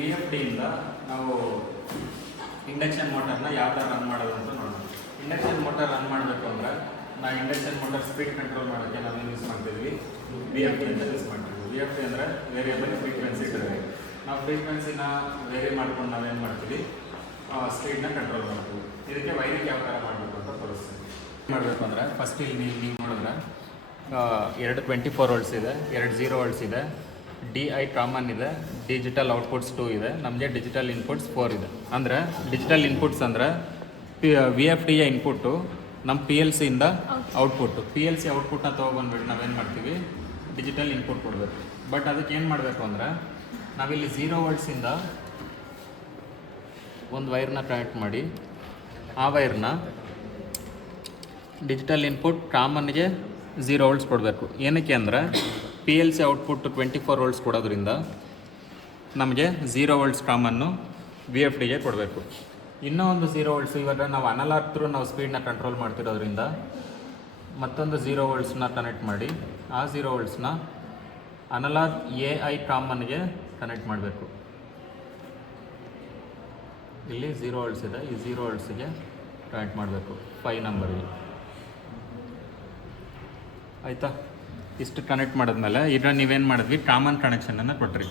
V F ಡಿಯಿಂದ ನಾವು induction ಮೋಟರ್ನ ಯಾವ ಥರ ರನ್ ಮಾಡೋದು ಅಂತ ನೋಡೋಣ. ಇಂಡಕ್ಷನ್ ಮೋಟರ್ ರನ್ ಮಾಡಬೇಕು ಅಂದರೆ ನಾವು ಇಂಡಕ್ಷನ್ ಮೋಟರ್ ಸ್ಪೀಡ್ ಕಂಟ್ರೋಲ್ ಮಾಡೋಕ್ಕೆ ನಾವೇನು ಯೂಸ್ ಮಾಡ್ತಿದ್ವಿ, ವಿ ಎಫ್ ಡಿ ಅಂತ ಯೂಸ್ ಮಾಡ್ತೀವಿ. ವಿ ಎಫ್ ಡಿ ಅಂದರೆ ವೇರಿಯಬಲ್ ಫ್ರೀಕ್ವೆನ್ಸಿ ಡ್ರೈವ್. ನಾವು ಫ್ರೀಕ್ವೆನ್ಸಿನ ವೇರಿ ಮಾಡ್ಕೊಂಡು ನಾವೇನು ಮಾಡ್ತೀವಿ, ಸ್ಪೀಡ್ನ ಕಂಟ್ರೋಲ್ ಮಾಡ್ತೀವಿ. ಇದಕ್ಕೆ ವೈರಿಂಗ್ ಯಾವ ಥರ ಮಾಡಬೇಕು ಅಂತ ತೋರಿಸ್ತೀವಿ. ಮಾಡಬೇಕು ಅಂದರೆ ಫಸ್ಟ್ ಇಲ್ಲಿ ನೀವು ನೋಡಿದ್ರೆ 2 24 ವೋಲ್ಟ್ಸ್ ಇದೆ, 2 0 ವೋಲ್ಟ್ಸ್ ಇದೆ, DI ಕಾಮನ್ ಇದೆ, ಡಿಜಿಟಲ್ ಔಟ್ಪುಟ್ಸ್ 2 ಇದೆ, ನಮಗೆ ಡಿಜಿಟಲ್ ಇನ್ಪುಟ್ಸ್ 4 ಇದೆ. ಅಂದರೆ ಡಿಜಿಟಲ್ ಇನ್ಪುಟ್ಸ್ ಅಂದರೆ ವಿ ಎಫ್ ಡಿಯ ಇನ್ಪುಟ್ಟು ನಮ್ಮ PLC ಇಂದ ಔಟ್ಪುಟ್ಟು. PLC ಔಟ್ಪುಟ್ನ ತೊಗೊಬಂದ್ಬಿಟ್ಟು ನಾವೇನು ಮಾಡ್ತೀವಿ, ಡಿಜಿಟಲ್ ಇನ್ಪುಟ್ ಕೊಡಬೇಕು. ಬಟ್ ಅದಕ್ಕೆ ಏನು ಮಾಡಬೇಕು ಅಂದರೆ ನಾವಿಲ್ಲಿ 0 ವೋಲ್ಟ್ಸಿಂದ ಒಂದು ವೈರ್ನ ಕನೆಕ್ಟ್ ಮಾಡಿ ಆ ವೈರ್ನ ಡಿಜಿಟಲ್ ಇನ್ಪುಟ್ ಕಾಮನ್ಗೆ 0 ವೋಲ್ಟ್ಸ್ ಕೊಡಬೇಕು. ಏನಕ್ಕೆ ಅಂದರೆ PLC ಔಟ್ಪುಟ್ 24 ವೋಲ್ಟ್ಸ್ ಕೊಡೋದ್ರಿಂದ ನಮಗೆ 0 ವೋಲ್ಟ್ಸ್ ಕಾಮನ್ನು ವಿ ಎಫ್ ಡಿಗೆ ಕೊಡಬೇಕು. ಇನ್ನೂ ಒಂದು 0 ವೋಲ್ಟ್ಸ್, ಇವಾಗ ನಾವು ಅನಲಾಗ್ ಥ್ರೂ ನಾವು ಸ್ಪೀಡ್ನ ಕಂಟ್ರೋಲ್ ಮಾಡ್ತಿರೋದ್ರಿಂದ ಮತ್ತೊಂದು 0 ವೋಲ್ಟ್ಸ್ನ ಕನೆಕ್ಟ್ ಮಾಡಿ ಆ 0 ವೋಲ್ಟ್ಸ್ನ ಅನಲಾಗ್ AI ಕಾಮನ್ಗೆ ಕನೆಕ್ಟ್ ಮಾಡಬೇಕು. ಇಲ್ಲಿ 0 ವೋಲ್ಟ್ಸ್ ಇದೆ, ಈ 0 ವೋಲ್ಟ್ಸ್ಗೆ ಕನೆಕ್ಟ್ ಮಾಡಬೇಕು 5 ನಂಬರ್ಗೆ. ಆಯಿತಾ? ಇಷ್ಟು ಕನೆಕ್ಟ್ ಮಾಡಿದ್ಮೇಲೆ ಈಗ ನೀವೇನು ಮಾಡಿದ್ವಿ, ಕಾಮನ್ ಕನೆಕ್ಷನನ್ನು ಕೊಟ್ರಿ.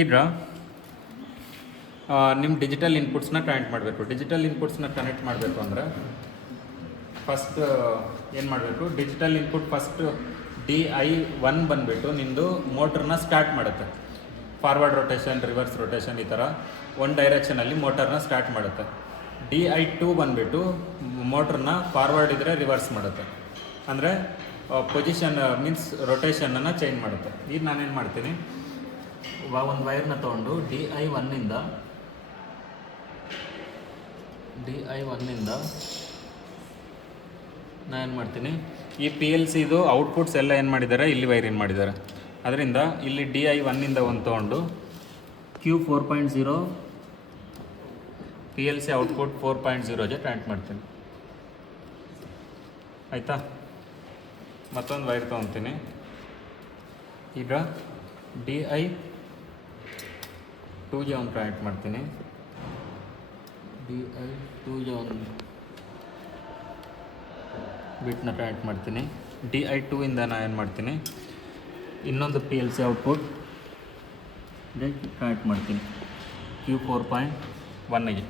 ಈಗ ನಿಮ್ಮ ಡಿಜಿಟಲ್ ಇನ್ಪುಟ್ಸ್ನ ಕನೆಕ್ಟ್ ಮಾಡಬೇಕು. ಡಿಜಿಟಲ್ ಇನ್ಪುಟ್ಸ್ನ ಕನೆಕ್ಟ್ ಮಾಡಬೇಕು ಅಂದರೆ ಫಸ್ಟ್ ಏನು ಮಾಡಬೇಕು, ಡಿಜಿಟಲ್ ಇನ್ಪುಟ್ ಫಸ್ಟ್ DI1 ಬಂದುಬಿಟ್ಟು ನಿಮ್ಮದು ಮೋಟ್ರನ್ನ ಸ್ಟಾರ್ಟ್ ಮಾಡುತ್ತೆ. ಫಾರ್ವರ್ಡ್ ರೊಟೇಷನ್, ರಿವರ್ಸ್ ರೊಟೇಷನ್, ಈ ಥರ ಒನ್ ಡೈರೆಕ್ಷನಲ್ಲಿ ಮೋಟರ್ನ ಸ್ಟಾರ್ಟ್ ಮಾಡುತ್ತೆ. DI2 ಬಂದುಬಿಟ್ಟು ಮೋಟ್ರನ್ನ ಫಾರ್ವರ್ಡ್ ಇದ್ದರೆ ರಿವರ್ಸ್ ಮಾಡುತ್ತೆ. ಅಂದರೆ ಪೊಸಿಷನ್ ಮೀನ್ಸ್ ರೊಟೇಷನನ್ನು ಚೇಂಜ್ ಮಾಡುತ್ತೆ. ಈಗ ನಾನೇನು ಮಾಡ್ತೀನಿ, ಒಂದು ವೈರ್ನ ತೊಗೊಂಡು DI1 ನಾನು ಏನು ಮಾಡ್ತೀನಿ, ಈ PLCದು ಔಟ್ಪುಟ್ಸ್ ಎಲ್ಲ ಏನು ಮಾಡಿದ್ದಾರೆ, ಇಲ್ಲಿ ವೈರ್ ಮಾಡಿದ್ದಾರೆ. ಅದರಿಂದ ಇಲ್ಲಿ DI1 ಒಂದು ತೊಗೊಂಡು Q4.0 PLC ಔಟ್ಪುಟ್ 4.0ಗೆ ಕನೆಕ್ಟ್ ಮಾಡ್ತೀನಿ. ಆಯಿತಾ? ಮತ್ತೊಂದು ವೈರ್ ತೊಗೊತೀನಿ. ಈಗ DI2ಗೆ ಒಂದು ಕನೆಕ್ಟ್ ಮಾಡ್ತೀನಿ. DI2ಗೆ ಒಂದು ಬಿಟ್ನ ಕನೆಕ್ಟ್ ಮಾಡ್ತೀನಿ. DI2 ನಾನು ಏನು ಮಾಡ್ತೀನಿ, ಇನ್ನೊಂದು PLC ಔಟ್ಪುಟ್ ಕನೆಕ್ಟ್ ಮಾಡ್ತೀನಿ Q4.1ಗೆ.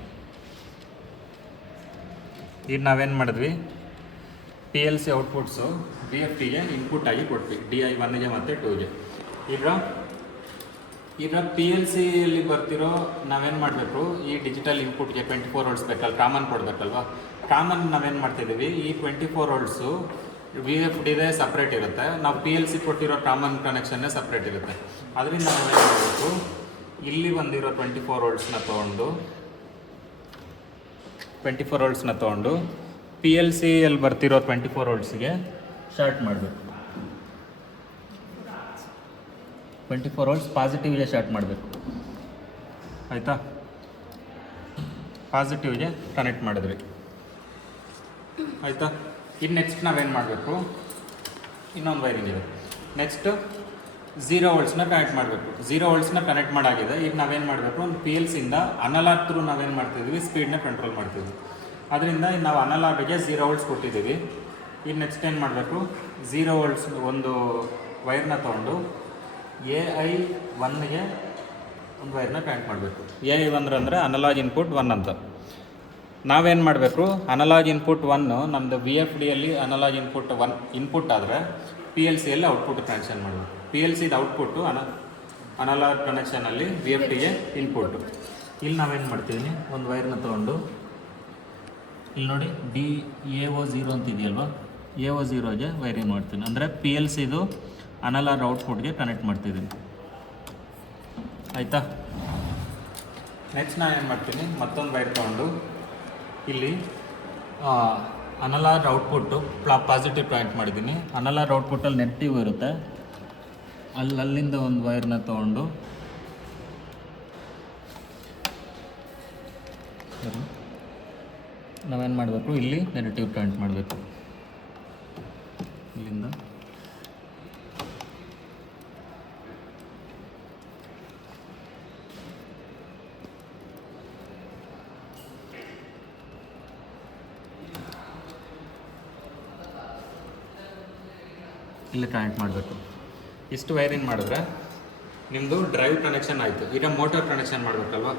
ಈಗ ನಾವೇನು ಮಾಡಿದ್ವಿ, PLC ಔಟ್ಪುಟ್ಸು ವಿ ಎಫ್ ಟಿಗೆ ಇನ್ಪುಟ್ ಆಗಿ ಕೊಡ್ತೀವಿ, DI1ಗೆ ಮತ್ತು 2ಗೆ. ಈಗ PLCಯಲ್ಲಿ ಬರ್ತಿರೋ ನಾವೇನು ಮಾಡಬೇಕು, ಈ ಡಿಜಿಟಲ್ ಇನ್ಪುಟ್ಗೆ 24 ವೋಲ್ಟ್ಸ್ ಬೇಕಲ್ಲ, ಕಾಮನ್ ಕೊಡಬೇಕಲ್ವ. ಕಾಮನ್ ನಾವೇನು ಮಾಡ್ತಿದ್ದೀವಿ, ಈ 24 ವೋಲ್ಟ್ಸು ವಿ ಎಫ್ ಡಿದೇ ಸಪ್ರೇಟ್ ಇರುತ್ತೆ, ನಾವು PLC ಕೊಟ್ಟಿರೋ ಕಾಮನ್ ಕನೆಕ್ಷನ್ನೇ ಸಪ್ರೇಟ್ ಇರುತ್ತೆ. ಅದರಿಂದ ನಾವೇನು ಮಾಡಬೇಕು, ಇಲ್ಲಿ ಬಂದಿರೋ 24 ವೋಲ್ಟ್ಸ್ನ ತೊಗೊಂಡು PLCಯಲ್ಲಿ ಬರ್ತಿರೋ 24 ವೋಲ್ಟ್ಸ್ಗೆ ಶಾರ್ಟ್ ಮಾಡಬೇಕು. 24 ವೋಲ್ಟ್ಸ್ ಪಾಸಿಟಿವ್ಗೆ ಶಾರ್ಟ್ ಮಾಡಬೇಕು. ಆಯಿತಾ? ಪಾಸಿಟಿವ್ಗೆ ಕನೆಕ್ಟ್ ಮಾಡಿದ್ರಿ. ಆಯಿತಾ? ಇನ್ನು ನೆಕ್ಸ್ಟ್ ನಾವೇನು ಮಾಡಬೇಕು, ಇನ್ನೊಂದು ವೈರಿಂಗ್ ಇದೆ. ನೆಕ್ಸ್ಟ್ 0 ವೋಲ್ಟ್ಸ್ನ ಕನೆಕ್ಟ್ ಮಾಡಬೇಕು. 0 ವೋಲ್ಟ್ಸ್ನ ಕನೆಕ್ಟ್ ಮಾಡಾಗಿದೆ. ಈಗ ನಾವೇನು ಮಾಡಬೇಕು, ಒಂದು PLCಯಿಂದ ಅನಲಾಗ್ ಥ್ರೂ ನಾವೇನು ಮಾಡ್ತಿದ್ವಿ, ಸ್ಪೀಡ್ನ ಕಂಟ್ರೋಲ್ ಮಾಡ್ತಿದ್ವಿ. ಅದರಿಂದ ನಾವು ಅನಲಾಗ್ಗೆ 0 ವೋಲ್ಟ್ಸ್ ಕೊಟ್ಟಿದ್ದೀವಿ. ಈಗ ನೆಕ್ಸ್ಟ್ ಏನು ಮಾಡಬೇಕು, 0 ವೋಲ್ಟ್ಸ್ ಒಂದು ವೈರ್ನ ತೊಗೊಂಡು AI1ಗೆ ಒಂದು ವೈರ್ನ ಕನೆಕ್ಟ್ ಮಾಡಬೇಕು. AI1 ಅಂದರೆ ಅನಲಾಗ್ ಇನ್ಪುಟ್ 1 ಅಂತ. ನಾವೇನು ಮಾಡಬೇಕು, ಅನಲಾಗ್ ಇನ್ಪುಟ್ 1 ನಮ್ಮದು ವಿ ಎಫ್ ಡಿಯಲ್ಲಿ ಅನಲಾಗ್ ಇನ್ಪುಟ್ 1 ಇನ್ಪುಟ್ ಆದರೆ PLCಯಲ್ಲಿ ಔಟ್ಪುಟ್ ಕನೆಕ್ಷನ್ ಮಾಡಬೇಕು. PLCದು ಔಟ್ಪುಟ್ಟು ಅನಲಾಗ್ ಕನೆಕ್ಷನಲ್ಲಿ ವಿ ಎಫ್ ಡಿಗೆ ಇನ್ಪುಟ್ಟು. ಇಲ್ಲಿ ನಾವೇನು ಮಾಡ್ತೀವಿ, ಒಂದು ವೈರ್ನ ತೊಗೊಂಡು ಇಲ್ಲಿ ನೋಡಿ AO0 ಅಂತ ಇದೆಯಲ್ವ, AO0ಗೆ ವೈರಿಂಗ್ ಮಾಡ್ತೀನಿ. ಅಂದರೆ PLCದು ಅನಲಾಗ್ ಔಟ್ಪುಟ್ಗೆ ಕನೆಕ್ಟ್ ಮಾಡ್ತಿದ್ದೀನಿ. ಆಯಿತಾ? ನೆಕ್ಸ್ಟ್ ನಾನು ಏನು ಮಾಡ್ತೀನಿ, ಮತ್ತೊಂದು ವೈರ್ ತೊಗೊಂಡು ಇಲ್ಲಿ ಅನಲಾಗ್ ಔಟ್ಪುಟ್ಟು ಪಾಸಿಟಿವ್ ಕನೆಕ್ಟ್ ಮಾಡಿದ್ದೀನಿ. ಅನಲಾಗ್ ಔಟ್ಪುಟ್ಟಲ್ಲಿ ನೆಗೆಟಿವ್ ಇರುತ್ತೆ, ಅಲ್ಲಿಂದ ಒಂದು ವೈರ್ನ ತೊಗೊಂಡು ನಾವೇನು ಮಾಡಬೇಕು, ಇಲ್ಲಿ ನೆಗೆಟಿವ್ ಕನೆಕ್ಟ್ ಮಾಡಬೇಕು. ಇಲ್ಲಿಂದ ಇಲ್ಲಿ ಕನೆಕ್ಟ್ ಮಾಡಬೇಕು. ಇಷ್ಟು ವೈರಿಂಗ್ ಮಾಡಿದ್ರೆ ನಿಮ್ಮದು ಡ್ರೈವ್ ಕನೆಕ್ಷನ್ ಆಯಿತು. ಈಗ ಮೋಟರ್ ಕನೆಕ್ಷನ್ ಮಾಡಬೇಕಲ್ವ.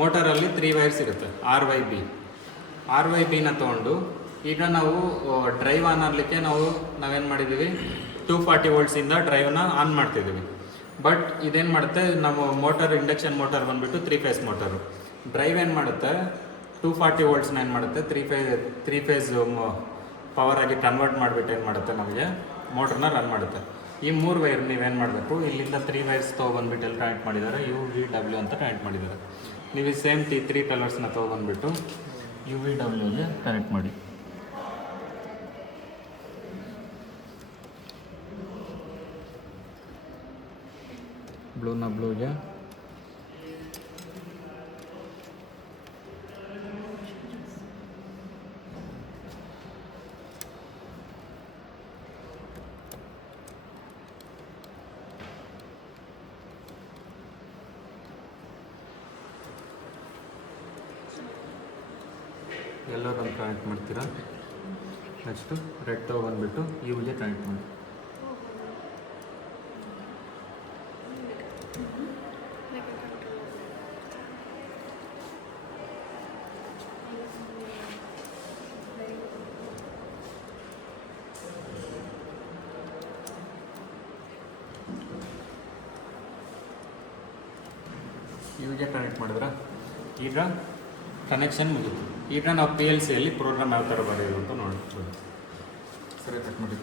ಮೋಟರಲ್ಲಿ 3 ವೈರ್ಸ್ ಇರುತ್ತೆ, ಆರ್ ವೈ ಬಿನ ತೊಗೊಂಡು ಈಗ ನಾವು ಡ್ರೈವ್ ಆನ್ ಆಗಲಿಕ್ಕೆ ನಾವೇನು ಮಾಡಿದ್ದೀವಿ, 240 ವೋಲ್ಟ್ಸಿಂದ ಡ್ರೈವ್ನ ಆನ್ ಮಾಡ್ತಿದ್ದೀವಿ. ಬಟ್ ಇದೇನು ಮಾಡುತ್ತೆ, ನಮ್ಮ ಮೋಟರ್ ಇಂಡಕ್ಷನ್ ಮೋಟರ್ ಬಂದುಬಿಟ್ಟು 3 ಫೇಸ್ ಮೋಟರು. ಡ್ರೈವ್ ಏನು ಮಾಡುತ್ತೆ, 240 ವೋಲ್ಟ್ಸ್ನ ಏನು ಮಾಡುತ್ತೆ, ತ್ರೀ ಫೇಸ್ ಪವರ್ ಆಗಿ ಕನ್ವರ್ಟ್ ಮಾಡಿಬಿಟ್ಟು ಏನು ಮಾಡುತ್ತೆ, ನಮಗೆ ಮೋಟ್ರನ್ನ ರನ್ ಮಾಡುತ್ತೆ. ಈ 3 ವೈರ್ ನೀವೇನು ಮಾಡಬೇಕು, ಇಲ್ಲಿಂದ 3 ವೈರ್ಸ್ ತೊಗೊಬಂದ್ಬಿಟ್ಟು ಎಲ್ಲಿ ಕನೆಕ್ಟ್ ಮಾಡಿದ್ದಾರೆ, UVW ಅಂತ ಕನೆಕ್ಟ್ ಮಾಡಿದ್ದಾರೆ. ನೀವು ಈ ಸೇಮ್ 3 ಕಲರ್ಸ್ನ ತೊಗೊಬಂದ್ಬಿಟ್ಟು UVWಗೆ ಕನೆಕ್ಟ್ ಮಾಡಿ. ಬ್ಲೂನ ಬ್ಲೂಗೆ, ಎಲ್ಲರನ್ನು ಕನೆಕ್ಟ್ ಮಾಡ್ತೀರಾ. ನೆಕ್ಸ್ಟು ರೆಡ್ ತೊಗೊಂಡ್ಬಿಟ್ಟು ಯುಗೆ ಕನೆಕ್ಟ್ ಮಾಡಿ. ಯುಗೆ ಕನೆಕ್ಟ್ ಮಾಡಿದ್ರೆ ಈಗ ಕನೆಕ್ಷನ್ ಮುಗಿತು. ಈಗ ನಾವು PLCಯಲ್ಲಿ ಪ್ರೋಗ್ರಾಮ್ ಯಾವ ಥರ ಬರೆಯೋದು ಅಂತ ನೋಡ್ಬೋದು. ಸರಿ, ಕಟ್ ಮಾಡಿ.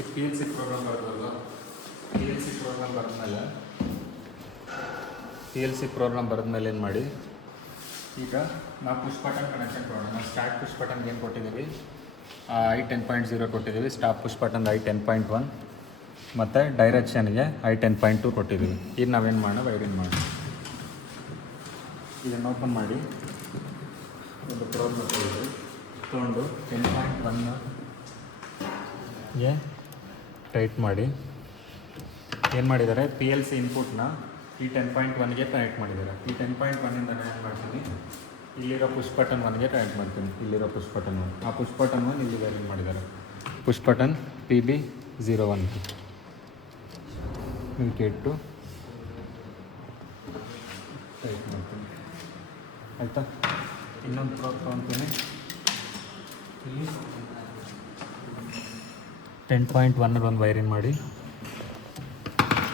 ಈ ಪಿ ಎಲ್ ಸಿ ಪ್ರೋಗ್ರಾಮ್ ಬರೋದಲ್ವ, ಪಿ ಎಲ್ ಸಿ ಪ್ರೋಗ್ರಾಮ್ ಬರೆದ್ಮೇಲೆ ಏನು ಮಾಡಿ, ಈಗ ನಾವು ಪುಷ್ ಬಟನ್ ಕನೆಕ್ಷನ್ ಕೊಡೋಣ. ನಾವು ಸ್ಟಾರ್ಟ್ ಪುಷ್ ಬಟನ್ಗೆ ಏನು ಕೊಟ್ಟಿದ್ದೀವಿ, ಐ 10.0 ಕೊಟ್ಟಿದ್ದೀವಿ. ಸ್ಟಾಪ್ ಪುಷ್ ಬಟನ್ ಐ 10.1 ಮತ್ತು ಡೈರೆಕ್ಷನ್ಗೆ ಐ 10.2 ಕೊಟ್ಟಿದ್ದೀವಿ. ಈಗ ನಾವೇನು ಮಾಡೋಣ, ವೈರಿಂಗ್ ಮಾಡೋಣ. ಇದನ್ನು ಓಪನ್ ಮಾಡಿ ಒಂದು ಪ್ರೋಗ್ರಾಮ್ ತೊಗೊಂಡು 10.1ಗೆ ಟೈಟ್ ಮಾಡಿ ಏನು ಮಾಡಿದ್ದಾರೆ, ಪಿ ಎಲ್ ಸಿ ಇನ್ಪುಟ್ನ ಈ 10.1ಗೆ ಕನೆಕ್ಟ್ ಮಾಡಿದ್ದಾರೆ. ಈ 10.1ಇಂದ ಏನು ಮಾಡ್ತೀನಿ, ಇಲ್ಲಿರೋ ಪುಷ್ ಬಟನ್ 1ಗೆ ಕನೆಕ್ಟ್ ಮಾಡ್ತೀನಿ. ಇಲ್ಲಿರೋ ಪುಷ್ ಬಟನ್ 1, ಆ ಪುಷ್ ಬಟನ್ 1 ಇಲ್ಲಿ ವೈರಿಂಗ್ ಮಾಡಿದ್ದಾರೆ. ಪುಷ್ ಬಟನ್ PB01 ಇಟ್ಟು ಟೈಟ್ ಮಾಡ್ತೀನಿ. ಆಯಿತಾ? ಇನ್ನೊಂದು ಪ್ರೋಗ್ ತೊಗೊತೀನಿ. ಇಲ್ಲಿ 10.1 ಒಂದು ವೈರಿಂಗ್ ಮಾಡಿ,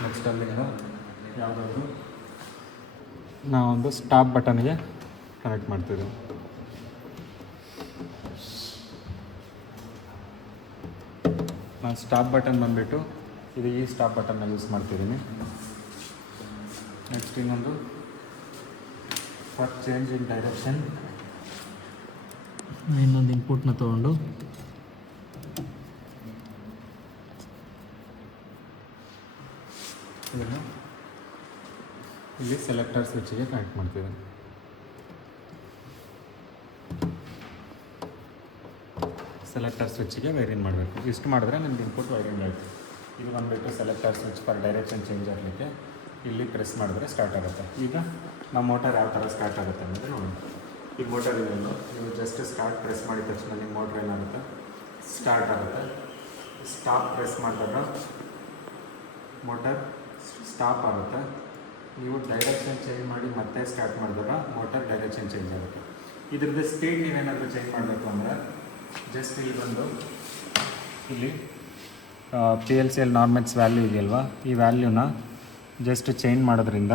ನೆಕ್ಸ್ಟ್ ಅಲ್ಲಿಂದ ಯಾವುದಾದ್ರು ನಾವೊಂದು ಸ್ಟಾಪ್ ಬಟನ್ಗೆ ಕನೆಕ್ಟ್ ಮಾಡ್ತೀವಿ. ನಾನು ಸ್ಟಾಪ್ ಬಟನ್ ಬಂದುಬಿಟ್ಟು ಇದು ಈ ಸ್ಟಾಪ್ ಬಟನ್ನ ಯೂಸ್ ಮಾಡ್ತಿದ್ದೀನಿ. ನೆಕ್ಸ್ಟ್ ಇನ್ನೊಂದು ಫಾರ್ ಚೇಂಜ್ ಇನ್ ಡೈರೆಕ್ಷನ್ ಇನ್ನೊಂದು ಇನ್ಪುಟ್ನ ತೊಗೊಂಡು ಇದನ್ನು ಇಲ್ಲಿ ಸೆಲೆಕ್ಟರ್ ಸ್ವಿಚ್ಗೆ ಕನೆಕ್ಟ್ ಮಾಡ್ತೀವಿ. ಸೆಲೆಕ್ಟರ್ ಸ್ವಿಚ್ಗೆ ವೈರಿಂಗ್ ಮಾಡಬೇಕು. ಇಷ್ಟು ಮಾಡಿದ್ರೆ ನಿಮ್ಗೆ ಇನ್ಪುಟ್ ವೈರಿಂಗ್ ಆಯಿತು. ಇದು ಬಂದುಬಿಟ್ಟು selector switch for direction change ಆಗಲಿಕ್ಕೆ ಇಲ್ಲಿ ಪ್ರೆಸ್ ಮಾಡಿದ್ರೆ ಸ್ಟಾರ್ಟ್ ಆಗುತ್ತೆ. ಈಗ ನಮ್ಮ ಮೋಟರ್ ಯಾವ ಥರ ಸ್ಟಾರ್ಟ್ ಆಗುತ್ತೆ ಅಂದರೆ ನೋಡಿ, ಈ ಮೋಟರ್ ಇದೆಯಲ್ಲ, ನೀವು ಜಸ್ಟ್ ಸ್ಟಾರ್ಟ್ ಪ್ರೆಸ್ ಮಾಡಿದ ತಕ್ಷಣ ನಿಮ್ಮ ಮೋಟ್ರ್ ಏನಾಗುತ್ತೆ, ಸ್ಟಾರ್ಟ್ ಆಗುತ್ತೆ. ಸ್ಟಾಪ್ ಪ್ರೆಸ್ ಮಾಡಿದಾಗ ಮೋಟರ್ ಸ್ಟಾಪ್ ಆಗುತ್ತೆ. ನೀವು ಡೈರೆಕ್ಷನ್ ಚೇಂಜ್ ಮಾಡಿ ಮತ್ತೆ ಸ್ಟಾರ್ಟ್ ಮಾಡಿದಾಗ ಮೋಟರ್ ಡೈರೆಕ್ಷನ್ ಚೇಂಜ್ ಆಗುತ್ತೆ. ಇದ್ರದ್ದು ಸ್ಪೀಡ್ ನೀವೇನಾದರೂ ಚೇಂಜ್ ಮಾಡಬೇಕು ಅಂದರೆ ಜಸ್ಟ್ ಇಲ್ಲಿ ಬಂದು ಇಲ್ಲಿ P L C L normals value ಇದೆಯಲ್ವ, ಈ ವ್ಯಾಲ್ಯೂನ ಜಸ್ಟ್ ಚೇಂಜ್ ಮಾಡೋದ್ರಿಂದ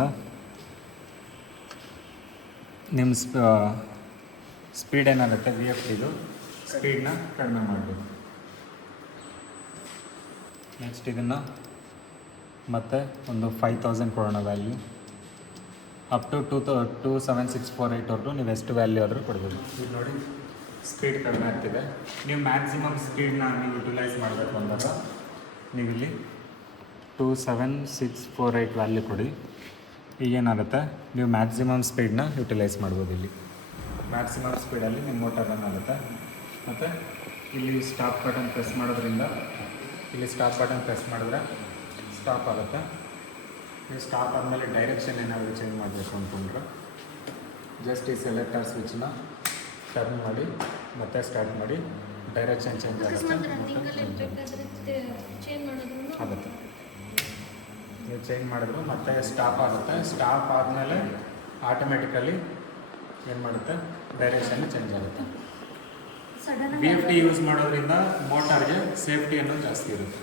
ನಿಮ್ಮ ಸ್ಪೀಡ್ ಏನಾಗುತ್ತೆ, VFDದು ಸ್ಪೀಡನ್ನ ಕಡಿಮೆ ಮಾಡಬೇಕು. ನೆಕ್ಸ್ಟ್ ಇದನ್ನು ಮತ್ತು ಒಂದು 5000 ಕೊಡೋಣ ವ್ಯಾಲ್ಯೂ. ಅಪ್ ಟು 27648 ನೀವು ಎಷ್ಟು ವ್ಯಾಲ್ಯೂ ಆದರೂ ಕೊಡ್ಬೋದು. ಈಗ ನೋಡಿ ಸ್ಪೀಡ್ ಕಡಿಮೆ ಆಗ್ತಿದೆ. ನೀವು ಮ್ಯಾಕ್ಸಿಮಮ್ ಸ್ಪೀಡನ್ನ ನೀವು ಯುಟಿಲೈಸ್ ಮಾಡಬೇಕು ಅಂದಾಗ ನೀವಿಲ್ಲಿ 27648 ವ್ಯಾಲ್ಯೂ ಕೊಡಿ. ಈಗೇನಾಗುತ್ತೆ, ನೀವು ಮ್ಯಾಕ್ಸಿಮಮ್ ಸ್ಪೀಡನ್ನ ಯುಟಿಲೈಸ್ ಮಾಡ್ಬೋದು. ಇಲ್ಲಿ ಮ್ಯಾಕ್ಸಿಮಮ್ ಸ್ಪೀಡಲ್ಲಿ ನಿಮ್ಮ ಮೋಟರ್ ರನ್ ಆಗುತ್ತೆ. ಮತ್ತು ಇಲ್ಲಿ ಸ್ಟಾಪ್ ಬಟನ್ ಪ್ರೆಸ್ ಮಾಡೋದ್ರಿಂದ ಮಾಡಿದ್ರೆ ಸ್ಟಾಪ್ ಆಗುತ್ತೆ. ನೀವು ಸ್ಟಾಪ್ ಆದಮೇಲೆ ಡೈರೆಕ್ಷನ್ ಏನಾದರೂ ಚೇಂಜ್ ಮಾಡಬೇಕು ಅಂದ್ಕೊಂಡ್ರೆ ಜಸ್ಟ್ ಈ ಸೆಲೆಕ್ಟರ್ ಸ್ವಿಚ್ನ ಟರ್ನ್ ಮಾಡಿ ಮತ್ತೆ ಸ್ಟಾರ್ಟ್ ಮಾಡಿ, ಡೈರೆಕ್ಷನ್ ಚೇಂಜ್ ಆಗುತ್ತೆ. ಆಗುತ್ತೆ, ನೀವು ಚೇಂಜ್ ಮಾಡಿದ್ರು ಮತ್ತೆ ಸ್ಟಾಪ್ ಆಗುತ್ತೆ. ಸ್ಟಾಪ್ ಆದಮೇಲೆ ಆಟೋಮೆಟಿಕಲಿ ಏನು ಮಾಡುತ್ತೆ, ಡೈರೆಕ್ಷನ್ ಚೇಂಜ್ ಆಗುತ್ತೆ. VFD ಯೂಸ್ ಮಾಡೋದ್ರಿಂದ ಮೋಟಾರ್ಗೆ ಸೇಫ್ಟಿ ಅನ್ನೋದು ಜಾಸ್ತಿ ಇರುತ್ತೆ.